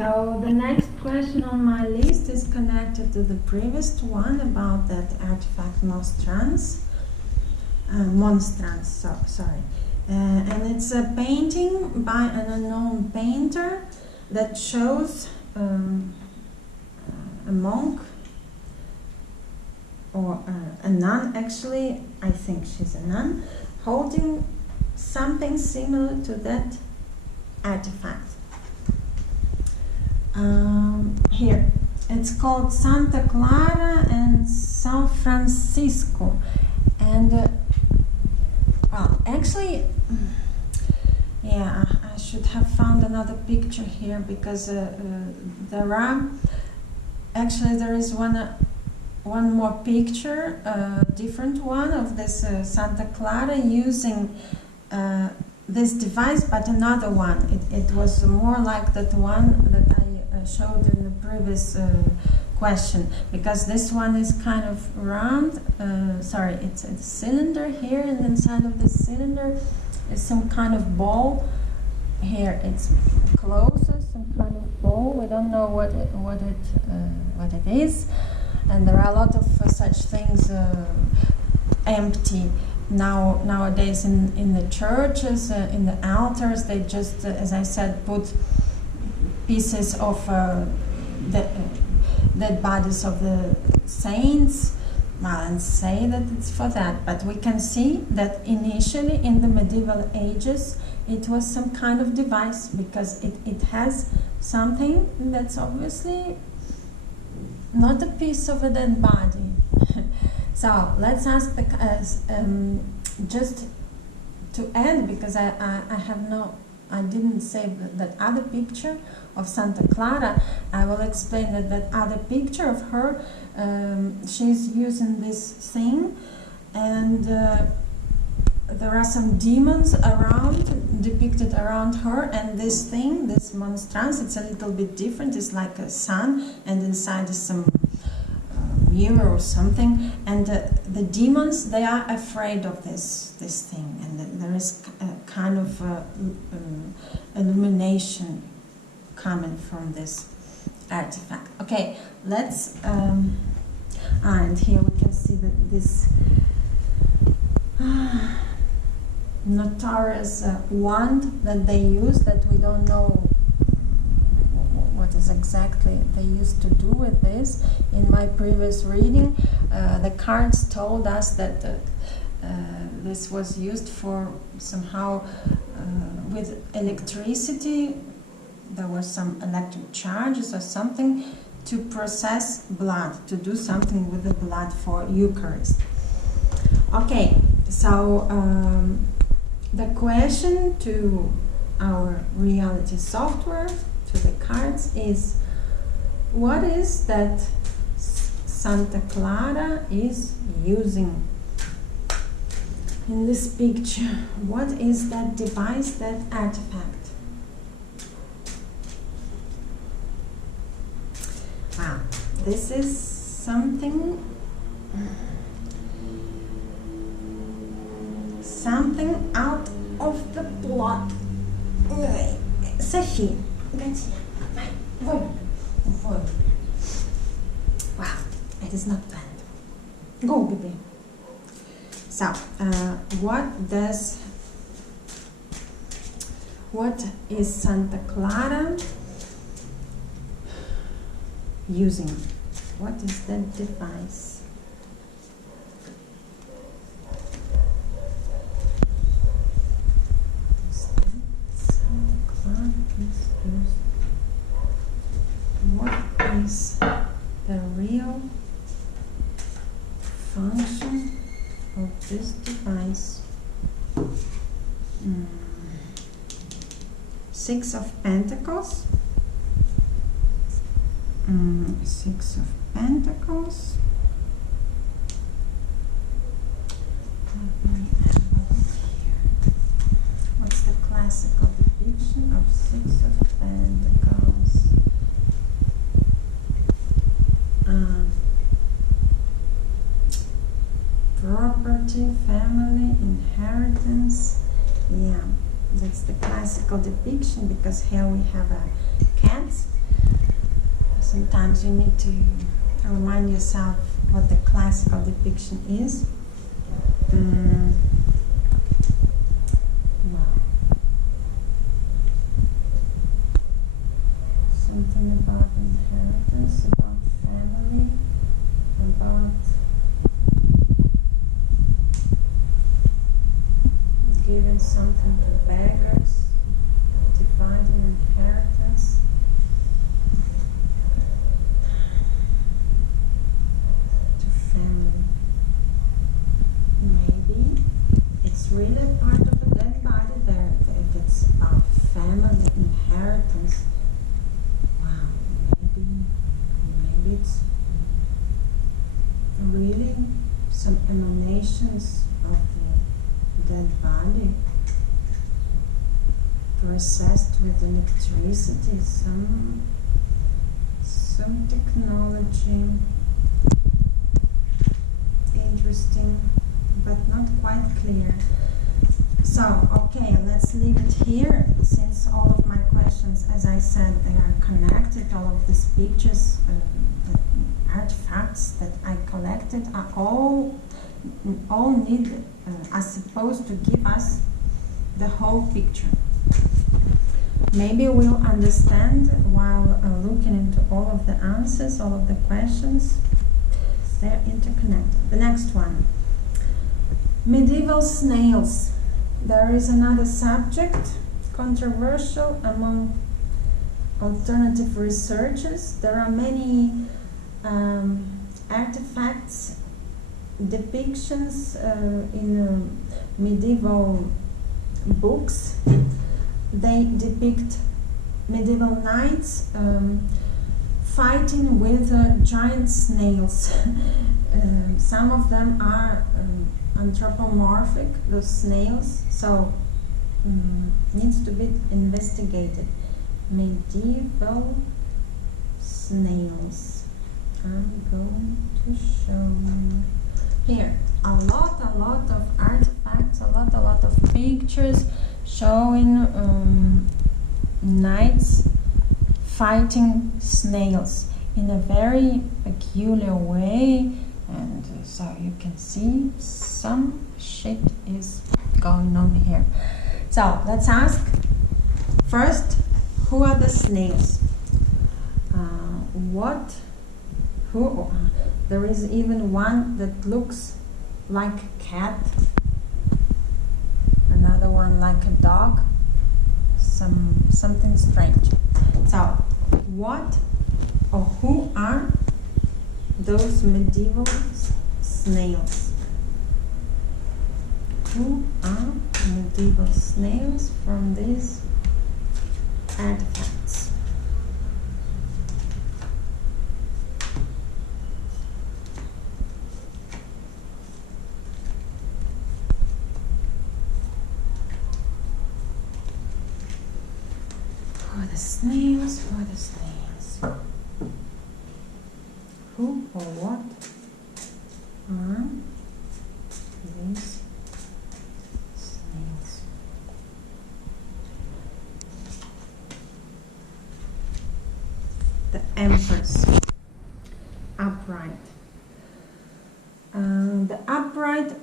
So the next question on my list is connected to the previous one about that artifact Monstranz. Sorry. And it's a painting by an unknown painter that shows a monk or a nun, actually, I think she's a nun, holding something similar to that artifact. Here, it's called Santa Clara and San Francisco, and well, actually, yeah, I should have found another picture here because there is one more picture, different one of this Santa Clara using this device, but another one. It was more like that one that I showed in the previous question, because this one is kind of round. Sorry, it's a cylinder here, and inside of this cylinder is some kind of ball. Here it's closer, some kind of ball. We don't know what it is, and there are a lot of such things empty nowadays in the churches, in the altars. They just, as I said, put pieces of dead bodies of the saints, and say that it's for that. But we can see that initially in the medieval ages it was some kind of device, because it has something that's obviously not a piece of a dead body. So let's ask the just to end, because I didn't say that other picture of Santa Clara. I will explain that other picture of her, she's using this thing, and there are some demons depicted around her, and this thing, this Monstranz, it's a little bit different. It's like a sun, and inside is some mirror or something, and the demons, they are afraid of this thing, and there is a kind of illumination coming from this artifact. Okay, let's and here we can see that this notorious wand that they use, that we don't know what is exactly they used to do with this. In my previous reading, the cards told us that this was used for somehow with electricity. There were some electric charges or something to process blood, to do something with the blood for Eucharist. Okay, so the question to our reality software, to the cards, is what is that Santa Clara is using in this picture? What is that device, that artifact? Wow, this is something out of the plot. Sophie, wow, it is not planned. Go, baby. So, what is Santa Clara using? What is that device? Santa Clara is using. What is the real function of this device? Six of Pentacles. Six of Pentacles. Let me have a look here. What's the classical depiction of Six of Pentacles? Property, family, inheritance. Yeah, that's the classical depiction, because here we have a cat sometimes you need to remind yourself what the classical depiction is. Well, something about inheritance, about family, about giving something to beggars, dividing inheritance. To family. Maybe it's really part of a dead body there. If it's about family inheritance, wow, maybe it's really some emanations of the dead body processed with electricity, some technology. Interesting, but not quite clear. So, okay, let's leave it here, since all of my questions, as I said, they are connected. All of these pictures, the artifacts that I collected are all need, are supposed to give us the whole picture. Maybe we'll understand while looking into all of the answers, all of the questions. They're interconnected. The next one. Medieval snails. There is another subject, controversial among alternative researchers. There are many artifacts, depictions in medieval books. They depict medieval knights fighting with giant snails. Some of them are anthropomorphic, those snails, so needs to be investigated. Medieval snails. I'm going to show you here a lot of artifacts, a lot of pictures showing knights fighting snails in a very peculiar way, and so you can see some shit is going on here. So let's ask first, who are the snails? There is even one that looks like a cat, another one like a dog, something strange. So what or who are those medieval snails? Who are medieval snails from these artifacts? For the snails, for the snails. Who or what are these snails? The empress.